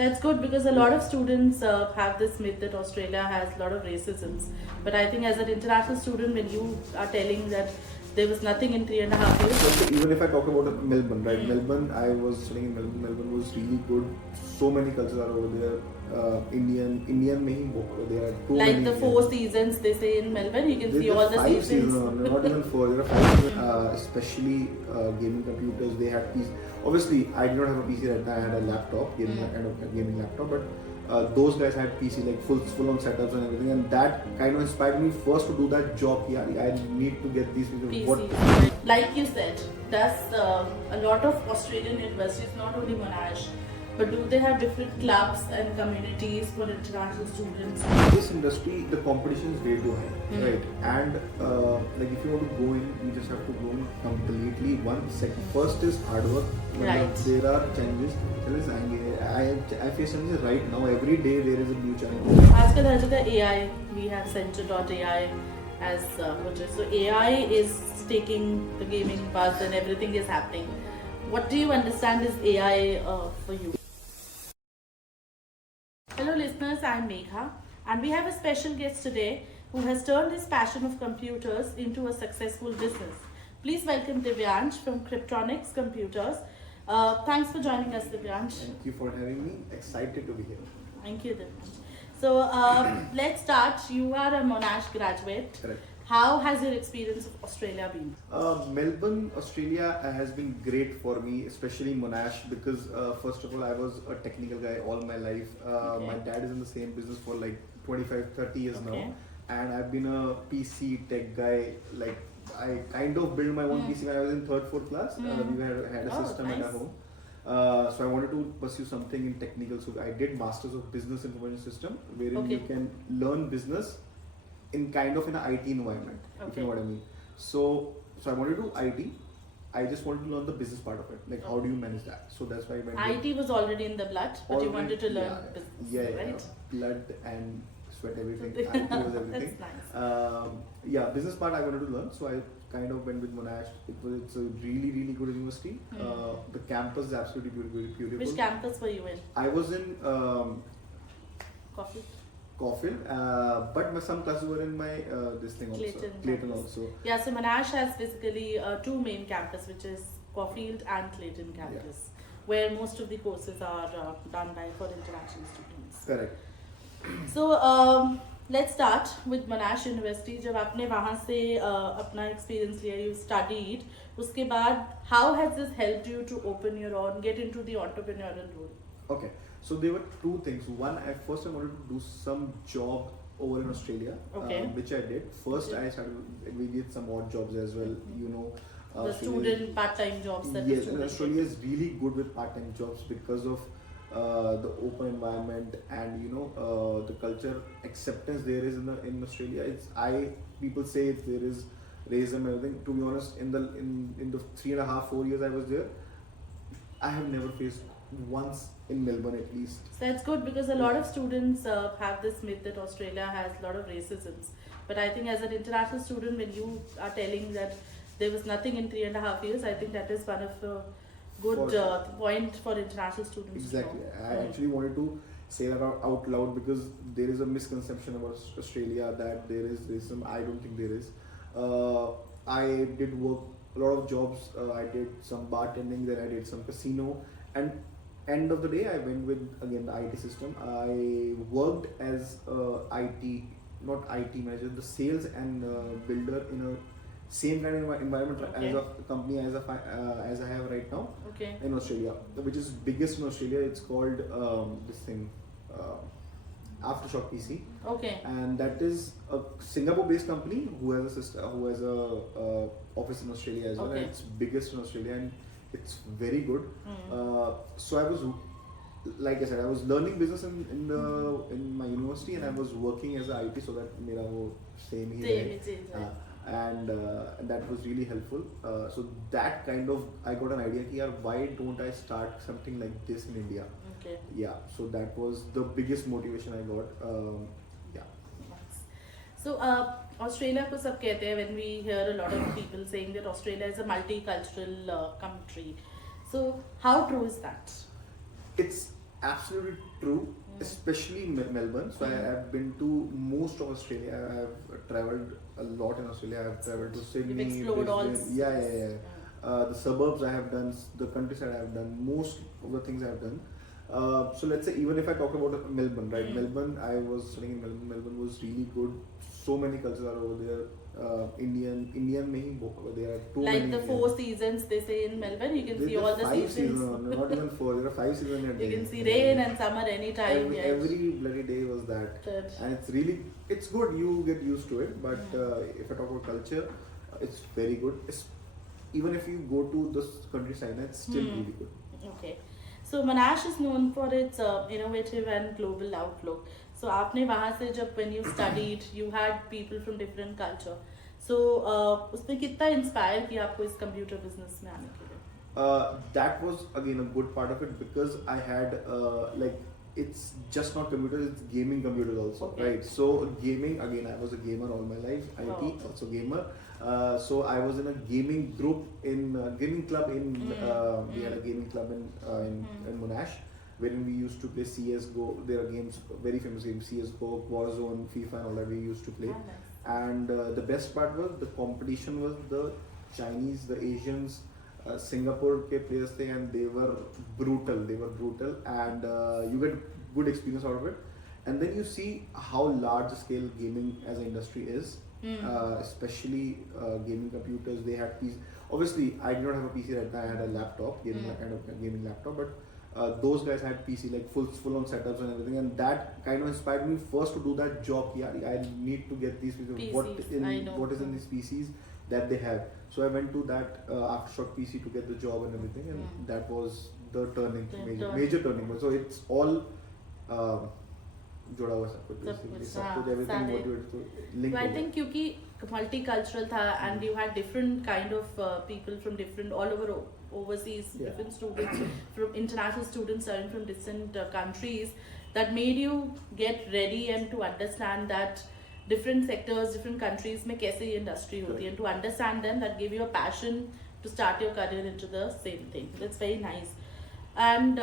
That's good because a lot of students have this myth that Australia has a lot of racisms. But I think as an international student, when you are telling that there was nothing in 3.5 years. So even if I talk about Melbourne, right? Melbourne, I was studying in Melbourne. Melbourne was really good. So many cultures are over there. Indian में ही there are too like many. The 4 seasons they say in Melbourne, you can see all the 5 seasons. Not even 4. There are 5 seasons. Especially gaming computers. They had PC. Obviously, I did not have a PC right now. I had a laptop, gaming laptop, but. Those guys had PC like full on setups and everything, and that kind of inspired me first to do that job. Yeah, I need to get these PC. Like you said, does a lot of Australian universities, not only Monash, but do they have different clubs and communities for international students? This industry, the competition is way too high, right? And like if you want to go in, you just have to go in completely. First is hard work. Right. There are challenges. I face challenges right now. Every day there is a new challenge. आजकल हर जगह AI, we have Center.ai as what is so AI is taking the gaming buzz and everything is happening. What do you understand is AI for you? Hello listeners, I'm Megha and we have a special guest today who has turned his passion of computers into a successful business. Please welcome Divyansh from Kryptonics Computers. Thanks for joining us, Divyansh. Thank you for having me. Excited to be here. Thank you, Divyansh. So let's start. You are a Monash graduate. Correct. How has your experience of Australia been? Melbourne, Australia has been great for me, especially Monash, because first of all, I was a technical guy all my life. My dad is in the same business for like 25-30 years now, and I've been a PC tech guy. Like I kind of built my own PC when I was in 3rd, 4th class. We had a system at our home. So I wanted to pursue something in technical. So I did Masters of Business Information System, wherein you can learn business in kind of in an IT environment, if you know what I mean. So I wanted to do IT. I just wanted to learn the business part of it. Like how do you manage that? So that's why I went. IT was already in the blood, but you wanted to learn business, right? Blood and sweat, everything. IT was everything. That's nice. Business part I wanted to learn. So I kind of went with Monash. It's a really good university. The campus is absolutely beautiful. Which campus were you in? I was in Caulfield, but some classes were in my Clayton also. Yeah, so Monash has basically 2 main campus, which is Caulfield and Clayton campus, where most of the courses are done by for international students. Correct. So let's start with Monash University. जब आपने वहाँ से अपना experience लिया, you studied, उसके बाद how has this helped you to open your own, get into the entrepreneurial role? Okay. So there were 2 things. One, I wanted to do some job over in Australia, which I did. First, I started. We did some odd jobs as well. You know, the student part-time jobs. That yes, and Australia is really good with part-time jobs because of the open environment and the culture acceptance there is in Australia. People say there is racism and everything. To be honest, in the 3.5-4 years I was there, I have never faced once in Melbourne at least. So that's good because a lot of students have this myth that Australia has a lot of racisms. But I think as an international student, when you are telling that there was nothing in 3.5 years, I think that is one of the good point for international students. Exactly. I actually wanted to say that out loud because there is a misconception about Australia that there is racism. I don't think there is. I did work a lot of jobs. I did some bartending, then I did some casino, and end of the day I went with again the IT system. I worked as not IT manager, the sales and builder in a same kind of environment as a company as I have right now in Australia, which is biggest in Australia. It's called Aftershock PC. And that is a Singapore-based company who has a office in Australia as well. And it's biggest in Australia and it's very good. So I was, like I said, I was learning business in my university and I was working as a IT, so that made our same here. And that was really helpful. So that kind of, I got an idea, why don't I start something like this in India? Yeah, so that was the biggest motivation I got. So Australia को सब कहते हैं, when we hear a lot of people saying that Australia is a multicultural country. So how true is that? It's Absolutely true, especially Melbourne. So I have been to most of Australia. I have traveled a lot in Australia. I have traveled to Sydney, You've explored all Brisbane. Yeah. The suburbs I have done, the countryside I have done, most of the things I have done. So let's say even if I talk about Melbourne, right? Melbourne, I was studying in Melbourne. Melbourne was really good. So many cultures are over there. Indian में ही there are too like many. the 4 seasons they say in Melbourne, you can see all the five seasons. Not even 4. There are 5 seasons in a day. You can see rain and summer anytime. Every bloody day was that. And it's good. You get used to it. But if I talk about culture, it's very good. Even if you go to the countryside, it's still really good. Okay. So Monash is known for its innovative and global outlook. So आपने वहाँ से जब when you studied, you had people from different culture. So उसने कितना inspire किया आपको इस computer business में आने के लिए? That was again a good part of it because I had it's just not computers, it's gaming computers also, right? So gaming, again, I was a gamer all my life. IT, also gamer. So I was in a gaming group in gaming club in we had a gaming club in Monash, wherein we used to play CS:GO. There are games, very famous games, CS:GO, Warzone, FIFA, and all that we used to play. And the best part was the competition was the Chinese, the Asians, Singapore के players थे, and they were brutal. And you get good experience out of it. And then you see how large scale gaming as an industry is, especially gaming computers. They had PC. Obviously, I did not have a PC right now. I had a laptop, kind of gaming laptop, but those guys had PC, like full on setups and everything, and that kind of inspired me first to do that job. Yeah, I need to get these PCs. What is in these PCs that they have. So I went to that Aftershock PC to get the job and everything, and that was the major turning point. So it's all जोड़ा हुआ सब कुछ basically, सब कुछ everything motivated to link. So I think क्योंकि multicultural था and you had different kind of people from different all over overseas, different students from international students starting from different countries, that made you get ready and to understand that different sectors, different countries में कैसे ये industry होती है, and to understand them, that gave you a passion to start your career into the same thing. That's very nice. And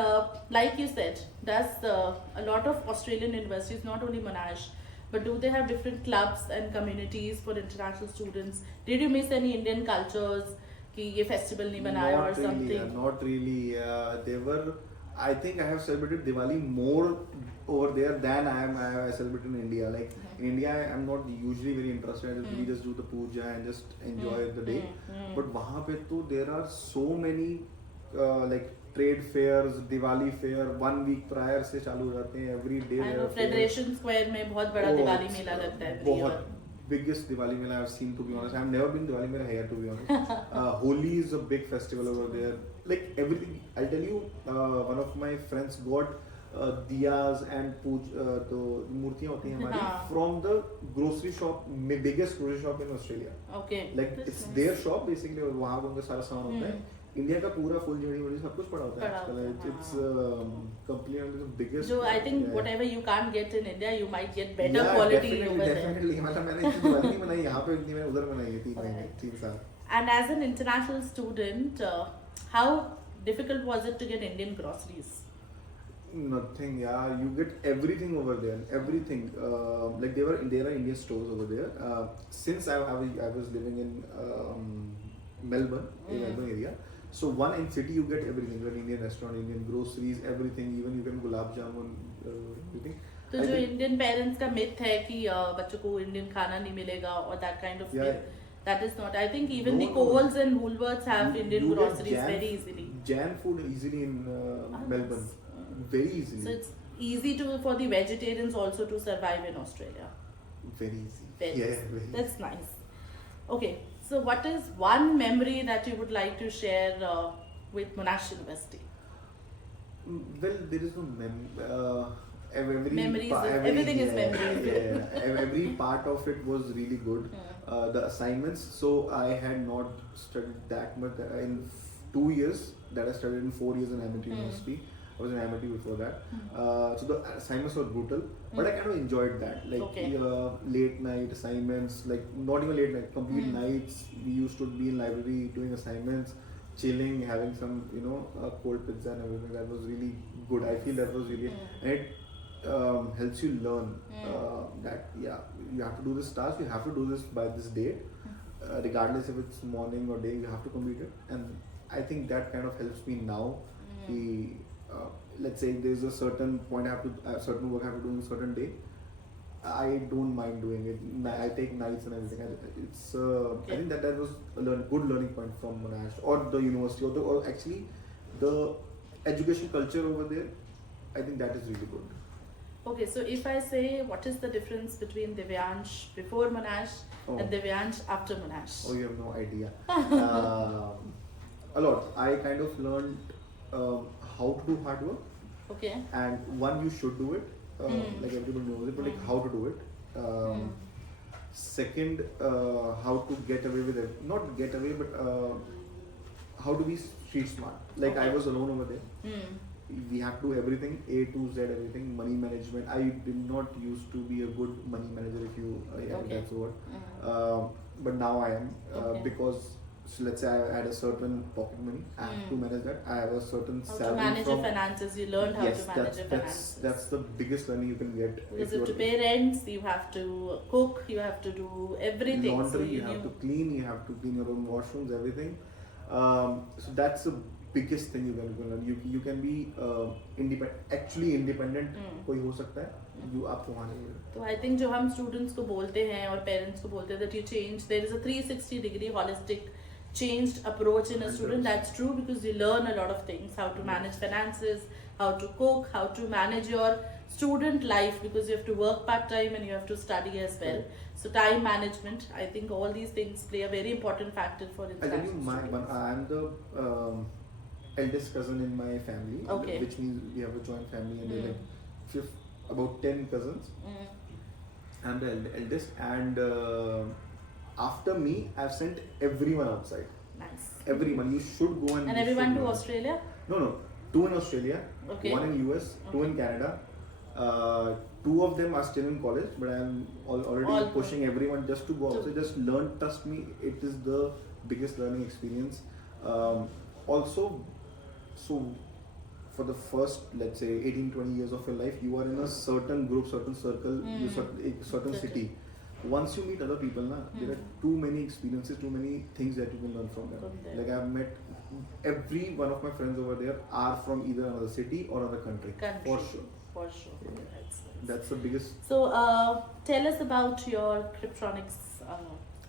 like you said, there's a lot of Australian universities, not only Monash, but do they have different clubs and communities for international students? Did you miss any Indian cultures? कि ये festival नहीं बनाया or something? Not really. They were. I think I have celebrated Diwali more over there than I celebrated in India. Like in India, I'm not usually very interested. We just do the puja and just enjoy the day. But वहाँ पे तो there are so many like trade fairs, Diwali fair, 1 week prior से चालू हो जाते हैं. Every day. I know Federation Square में बहुत बड़ा दिवाली मेला लगता है. बहुत biggest Diwali Mela I've seen, to be honest. I've never been Diwali Mela here, to be honest. Holi is a big festival over there. Like everything, I'll tell you, one of my friends got diyas and तो मूर्तियाँ होती हैं हमारी from the grocery shop, biggest grocery shop in Australia. Okay. Like it's their shop basically, और वहाँ उनका सारा सामान होता है. इंडिया का पूरा फुल झड़ी वड़ी सब कुछ पड़ा होता है आजकल. It's completely the biggest. So I think whatever you can't get in India, you might get better quality over there. Definitely. मतलब मैंने इतनी दिवाली नहीं बनाई यहाँ पे, इतनी मैंने उधर बनाई है 3 साल. And as an international student, how difficult was it to get Indian groceries? Nothing, yeah. You get everything over there. Everything. Like there are Indian stores over there. Since I was living in Melbourne, in Melbourne area. So one in city you get everything. Like Indian restaurant, Indian groceries, everything. Even you can gulab jamun, everything. तो जो Indian parents का myth है कि बच्चों को Indian खाना नहीं मिलेगा or that kind of myth, that is not. I think even the Coles and Woolworths have Indian groceries very easily. Jan food easily in Melbourne, very easily. So it's easy for the vegetarians also to survive in Australia. Very easy. Very easy. That's nice. Okay, so what is one memory that you would like to share with Monash University? Well, there is no everything is memories. Every part of it was really good. The assignments, so I had not studied that much in 2 years. That I studied in 4 years in Amity University. I was in Amity before that. So the assignments were brutal, but I kind of enjoyed that. Like late night assignments, like not even late night, complete nights. We used to be in library doing assignments. chilling, having some cold pizza and everything. That was really good. I feel that was really, and it helps you learn that you have to do this task. You have to do this by this date, regardless if it's morning or day. You have to complete it, and I think that kind of helps me now. Let's say there's a certain point I have to certain work I have to do on a certain day. I don't mind doing it. I take nights and everything. I think that was a good learning point from Monash or the university or actually the education culture over there. I think that is really good. Okay, so if I say what is the difference between Divyansh before Monash and Divyansh after Monash? Oh, you have no idea. A lot. I kind of learned how to do hard work. Okay. And one, you should do it. Like everybody knows it, but like how to do it. Second, how to get away with it. Not get away, but how to be street smart. Like I was alone over there. We have to do everything, A to Z, everything, money management. I did not used to be a good money manager, if you, that's the word. But now I am, because, so let's say I had a certain pocket money, I have to manage that. I have a certain salary. To manage your finances, you learned how to manage your finances. That's the biggest learning you can get. Because you have to pay rents, you have to cook, you have to do everything. Laundry, so you have to clean your own washrooms, everything. So that's the biggest thing you can learn. You can be independent. कोई हो सकता है. You आपको वहाँ नहीं है. तो I think जो हम students को बोलते हैं और parents को बोलते हैं that you change, there is a 360-degree holistic changed approach in a student. That's true because you learn a lot of things, how to manage finances, how to cook, how to manage your student life, because you have to work part-time and you have to study as well. So time management, I think all these things play a very important factor for international students. I am the eldest cousin in my family, which means we have a joint family and they're like about 10 cousins. I'm the eldest, and after me, I've sent everyone outside. Nice. Everyone. You should go and. And everyone to Australia? No. 2 in Australia. 1 in US. 2 in Canada. 2 of them are still in college, but I'm already pushing everyone just to go outside. Just learn. Trust me, it is the biggest learning experience. Also, so for the first, let's say, 18-20 years of your life, you are in a certain group, certain circle, certain city. Once you meet other people, there are too many experiences, too many things that you can learn from them. Like I've met every one of my friends over there are from either another city or another country. For sure. For sure. Yeah. That's the biggest. So tell us about your Cryptronics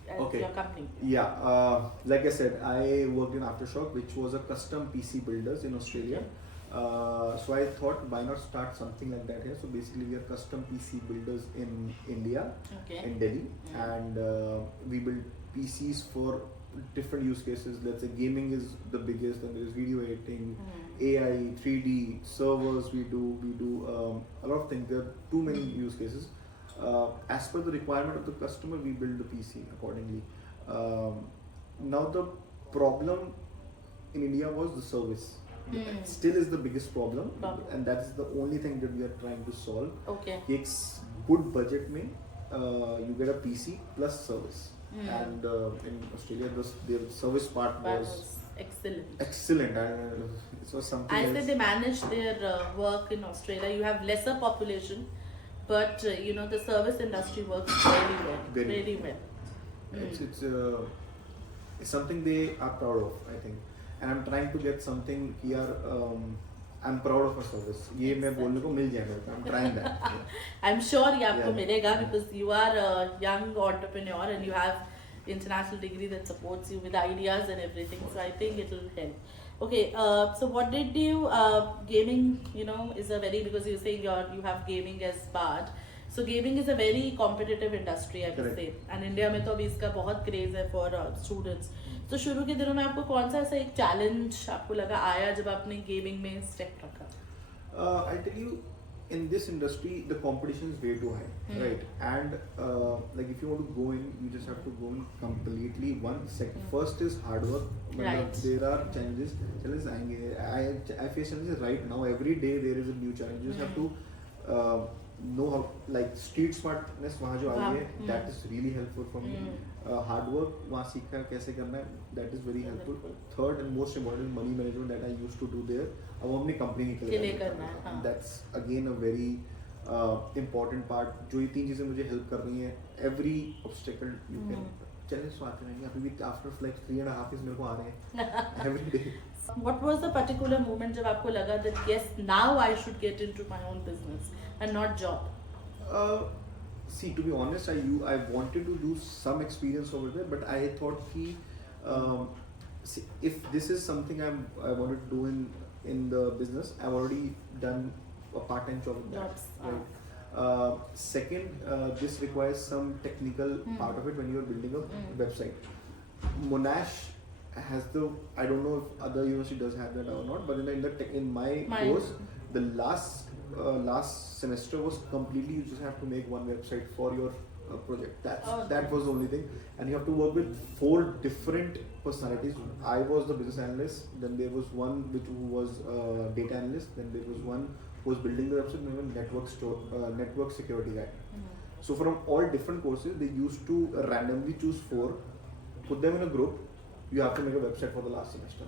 your company. Yeah, like I said, I worked in Aftershock, which was a custom PC builders in Australia. So I thought, why not start something like that here? So basically, we are custom PC builders in India, in Delhi, and we build PCs for different use cases. Let's say gaming is the biggest, and there is video editing, AI, 3D servers. We do a lot of things. There are too many use cases. As per the requirement of the customer, we build the PC accordingly. Now the problem in India was the service. Still is the biggest problem, and that's the only thing that we are trying to solve. It's good budget mein, you get a PC plus service, and in Australia the service part was excellent, and it was something I else. say they manage their work in Australia. You have lesser population, but the service industry works really well. It's something they are proud of, I think. And I'm trying to get something here. I'm proud of my service. ये मैं बोलने को मिल जाएगा. I'm trying that. I'm sure ये आपको मिलेगा because you are a young entrepreneur and you have international degree that supports you with ideas and everything. So I think it will help. Okay, so what did you gaming? Is a very, because you're saying you have gaming as part. So gaming is a very competitive industry, I would say. And India में तो अभी इसका बहुत craze है for students. तो शुरू के दिनों में आपको कौन सा ऐसा एक चैलेंज आपको लगा आया जब आपने गेमिंग में स्टेप रखा? I tell you, in this industry, the competition is way too high, right? And like if you want to go in, you just have to go in completely. First is hard work. Right. There are challenges. I face challenges right now. Every day there is a new challenge. You just have to know how, like street smartness वहाँ जो आई है, that is really helpful for me. Hard work वहाँ सीखा कैसे करना है, that is very helpful. Third and most important is money management that I used to do there. अब हम अपनी company के लिए करना है. That's again a very important part. जो ये 3 चीजें मुझे help कर रही हैं. Every obstacle you can. Challenge तो आते रहेंगे. अभी भी after like 3.5 years मेरे को आ रहे हैं. Every day. What was the particular moment जब आपको लगा that yes, now I should get into my own business and not job? See, to be honest, I wanted to do some experience over there, but I thought see, if this is something I wanted to do in the business, I've already done a part-time job in that. Right. Second, this requires some technical part of it when you are building a website. Monash has I don't know if other university does have that or not, but in my course, the last semester was completely, you just have to make one website for your project. That was the only thing, and you have to work with 4 different personalities. I was the business analyst, then there was one who was data analyst, then there was one who was building the website, and then network security guy. So from all different courses, they used to randomly choose 4, put them in a group. You have to make a website for the last semester.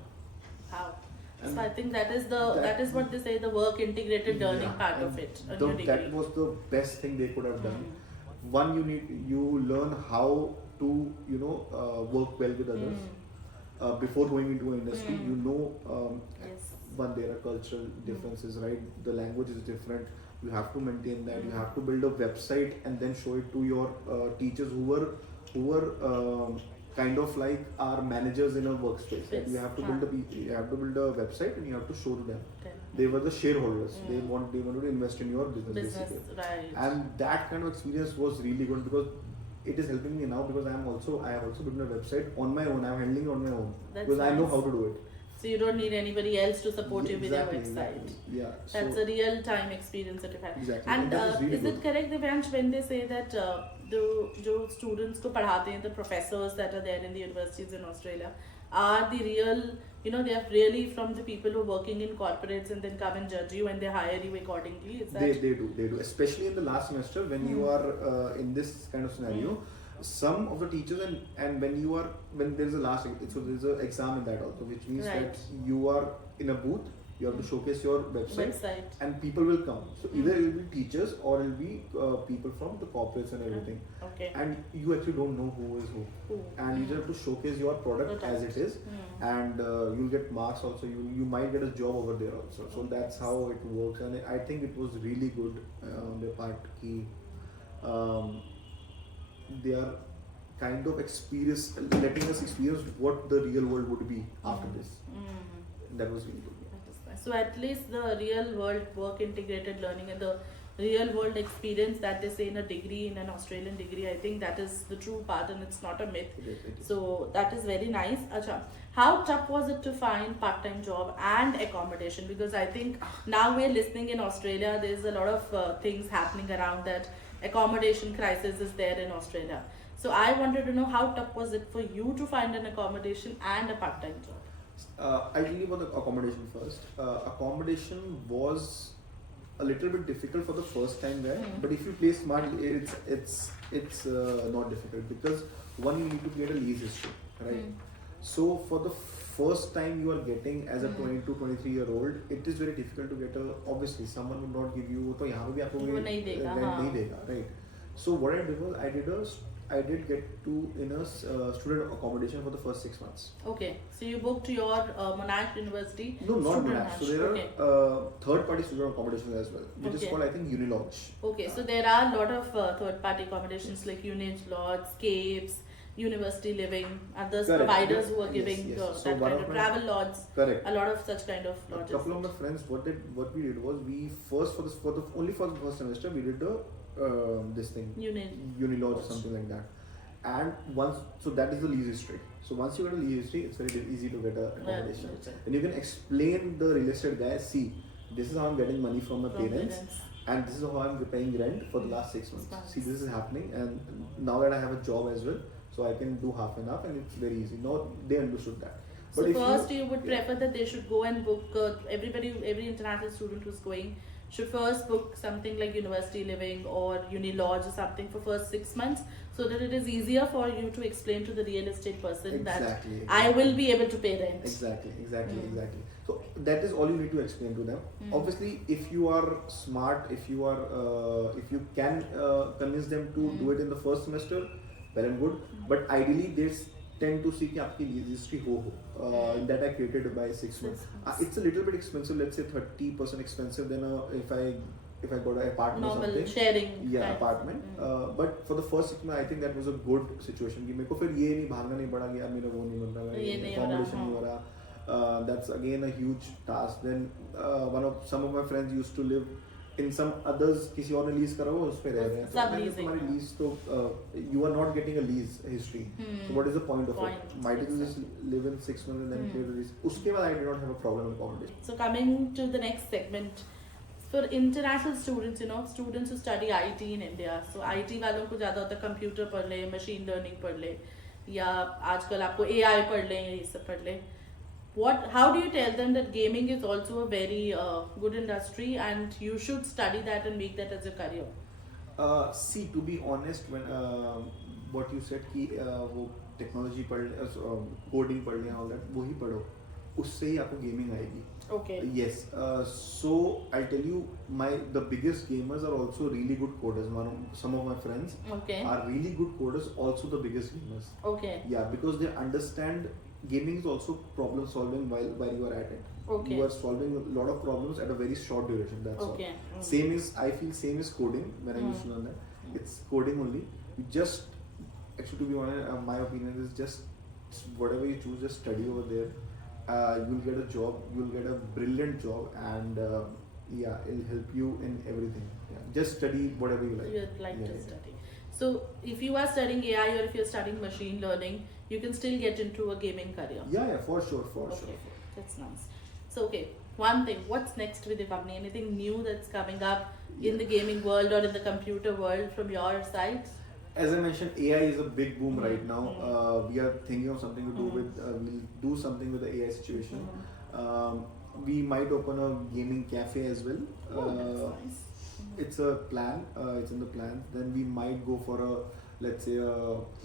Wow. And so I think that is what they say, the work integrated learning part of it. That was the best thing they could have done. One, you learn how to work well with others before going into an industry. One, there are cultural differences, right? The language is different. You have to maintain that. You have to build a website and then show it to your teachers who were kind of like our managers in a workspace. Right? You have to build a website and you have to show to them. They were the shareholders. They wanted to invest in your business basically. Right. And that kind of experience was really good because it is helping me now because I have also built a website on my own. I'm handling it on my own because I know how to do it. So you don't need anybody else to support you with your website. Exactly. Yeah. That's a real time experience that you've had. Exactly. And really is it correct, Divyansh, when they say that the students ko padhate hain, the professors that are there in the universities in Australia are the real, they are really from the people who are working in corporates and then come and judge you and they hire you accordingly? Is that? They do. Especially in the last semester when you are in this kind of scenario. Some of the teachers and when there is a last, so there is an exam in that also, which means that you are in a booth, you have to showcase your website and people will come. So either it will be teachers or it will be people from the corporates and everything. Okay. And you actually don't know who is who. And you just have to showcase your product as it is, and you'll get marks also. You might get a job over there also. So that's how it works, and I think it was really good on their part. They are kind of letting us experience what the real world would be after this. That was really good. So at least the real world work integrated learning and the real world experience that they say in a degree, in an Australian degree, I think that is the true part and it's not a myth. So that is very nice. Acha, how tough was it to find part-time job and accommodation? Because I think now we're listening in Australia, there's a lot of things happening around that. Accommodation crisis is there in Australia. So I wanted to know how tough was it for you to find an accommodation and a part-time job? I'll tell you about the accommodation first. Accommodation was a little bit difficult for the first time there, but if you play smart, it's not difficult because one, you need to create a lease history, right? So for the first time you are getting as a 22, 23-year-old, it is very difficult to get obviously someone would not give you, तो यहाँ पे भी आपको rent नहीं देगा, right? So what I did was I did get in a student accommodation for the first 6 months. Okay, so you booked your Monash University. No, not Monash. So there are third-party student accommodations as well, which is called, I think, Unilodge. Okay, so there are a lot of third-party accommodations like Unilodge, Scapes, University Living, others providers who are giving that kind of travel lodges. Correct. A lot of such kind of lodges. A couple of my friends, what we did was we first only for the first semester we did this thing Unilodge or something like that. And so that is the lease history. So once you get a lease history, it's very easy to get a accommodation. And you can explain the real estate guy, see, this is how I'm getting money from my parents. And this is how I'm paying rent for the last 6 months. See, this is happening, and now that I have a job as well, so I can do half and half, and it's very easy. Now they understood that. But so first you would prefer that they should go and book every international student who's going should first book something like university living or uni lodge or something for first 6 months, so that it is easier for you to explain to the real estate person that I will be able to pay rent. Exactly. So that is all you need to explain to them. Obviously, if you are smart, if you can convince them to do it in the first semester, well and good. But ideally, they tend to see कि आपकी registry हो that I created by 6 months. It's a little bit expensive. Let's say 30% expensive than if I got an apartment normal or something. sharing. Yeah, apartment. But for the first 6 months, I think that was a good situation. कि मेरे को फिर ये नहीं भागना नहीं पड़ा कि यार मेरा वो नहीं बन रहा, मेरा accommodation नहीं हो रहा. That's again a huge task. Then some of my friends used to live in some others, किसी और ने लीज करा हुआ उस पे रह रहे हैं. सब लीजिंग. तुम्हारी लीज तो you are not getting a lease history. So what is the point of it? Might as well just live in 6 months and then clear the lease. उसके बाद I did not have a problem with accommodation. So coming to the next segment, for international students, students who study IT in India, so IT वालों को ज़्यादा होता है computer पढ़ ले, machine learning पढ़ ले, या आजकल आपको AI पढ़ ले, ये सब पढ़ ले. How do you tell them that gaming is also a very good industry and you should study that and make that as a career? See, to be honest, when what you said कि वो technology पढ़ coding पढ़ ले all that, वो ही पढ़ो, उससे ही आपको gaming आएगी. Okay. Yes. So I'll tell you, the biggest gamers are also really good coders. Some of my friends are really good coders, also the biggest gamers. Okay. Yeah, because they understand gaming is also problem solving while you are at it. Okay. You are solving a lot of problems at a very short duration. That's all. I feel same is coding when I used to learn that. It's coding only. You just, actually, to be honest, my opinion is just whatever you choose, just study over there. You'll get a job. You'll get a brilliant job, and it'll help you in everything. Yeah. Just study whatever you like. You'd like to study. So if you are studying AI or if you're studying machine learning, you can still get into a gaming career. Yeah, for sure. That's nice. So one thing, what's next with the company? Anything new that's coming up in the gaming world or in the computer world from your side? As I mentioned, AI is a big boom right now. We are thinking of something to do with, we'll do something with the AI situation. We might open a gaming cafe as well. That's nice. It's a plan, it's in the plan. Then we might go for let's say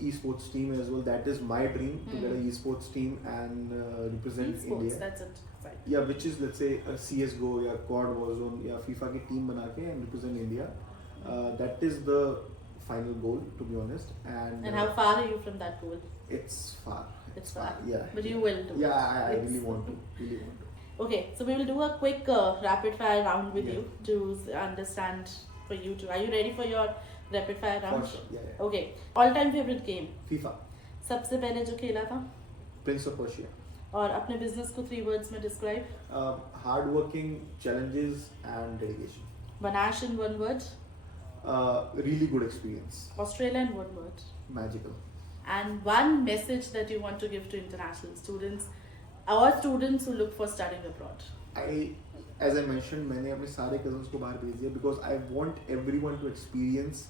esports team as well. That is my dream, to get an esports team and represent India. That's it. Right. Yeah, which is, let's say, a CSGO, या COD Warzone, या FIFA की team बना के and represent India. That is the final goal, to be honest. And how far are you from that goal? It's far. It's far. Yeah. But you will do it. Yeah, I really want to. Okay, so we will do a quick rapid fire round with you to understand for you too. Are you ready for your rapid fire round? For sure. Yeah. Okay. All time favorite game? FIFA. सबसे पहले जो खेला था? Prince of Persia. और अपने business को 3 words में describe? Hard working, challenges and dedication. Monash in 1 word? Really good experience. Australia in 1 word? Magical. And one message that you want to give to international students or students who look for studying abroad? As I mentioned, मैंने अपने सारे cousins को बाहर भेज दिया because I want everyone to experience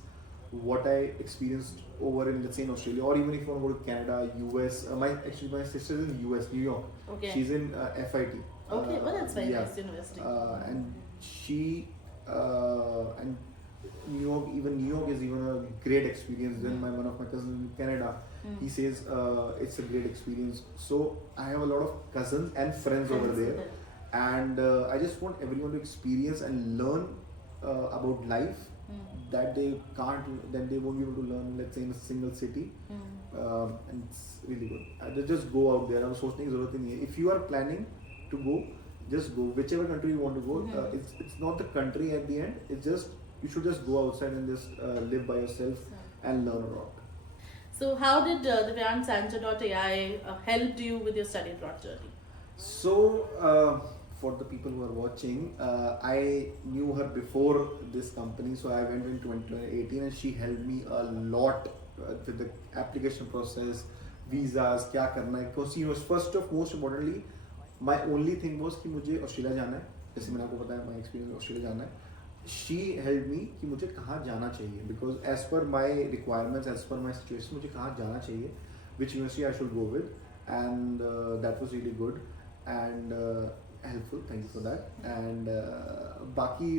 what I experienced over in, let's say, in Australia, or even if you want to go to Canada, US. My sister is in US, New York. Okay. She's in FIT. Okay, well that's very nice university. And she and New York is even a great experience. Then one of my cousins in Canada, he says it's a great experience. So I have a lot of cousins and friends over there, and I just want everyone to experience and learn about life that they won't be able to learn, let's say, in a single city. And it's really good. Just go out there. अब सोचने की ज़रूरत नहीं है. If you are planning to go, just go. Whichever country you want to go, it's not the country at the end. It's just you should just go outside and just live by yourself and learn a lot. So how did the DivyanSanjay.ai helped you with your study abroad journey? So for the people who are watching, I knew her before this company, so I went in 2018 and she helped me a lot with the application process, visas, क्या करना है. Because she was most importantly, my only thing was कि मुझे Australia जाना है. जैसे मैंने आपको बताया, my experience ऑस्ट्रेलिया जाना है. She helped me कि मुझे कहाँ जाना चाहिए, because as per my requirements, as per my situation, मुझे कहाँ जाना चाहिए, which university I should go with, and that was really good. And helpful, thank you for that. And बाकी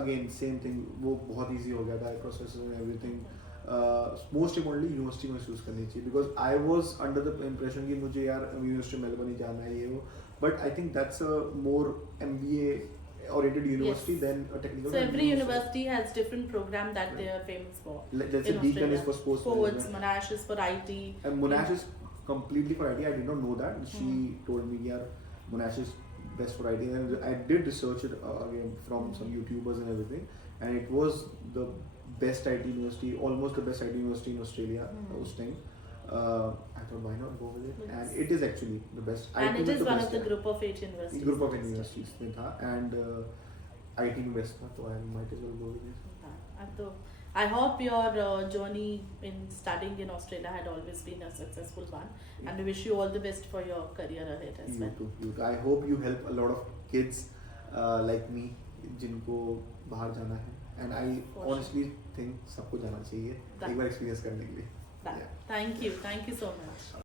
again same thing, वो बहुत easy हो गया था processes and everything. Most importantly university में चूज करनी चाहिए because I was under the impression कि मुझे यार यूनिवर्सिटी मेलबर्न ही जाना है ये वो, but I think that's a more MBA oriented university Yes. than a technical. So every university has different program that they are famous for. Let's say in Deakin Australia. is for sports Sports, management. Monash is for IT. And Monash is completely for IT. I did not know that. She told me, yeah, Monash is best for IT. And I did research it again from some YouTubers and everything. And it was the best IT university, almost the best IT university in Australia those time. I thought, why not go with it? Yes. And it is actually the best. And IT it is the one best, of the yeah. group of 8 universities. Group of universities में था and IT में best था, so I might as well go with it. I hope your journey in studying in Australia had always been a successful one, and we wish you all the best for your career ahead as You well. too, you too. I hope you help a lot of kids like me जिनको बाहर जाना है, and I For honestly think सबको जाना चाहिए एक बार experience करने के लिए. Thank you so much.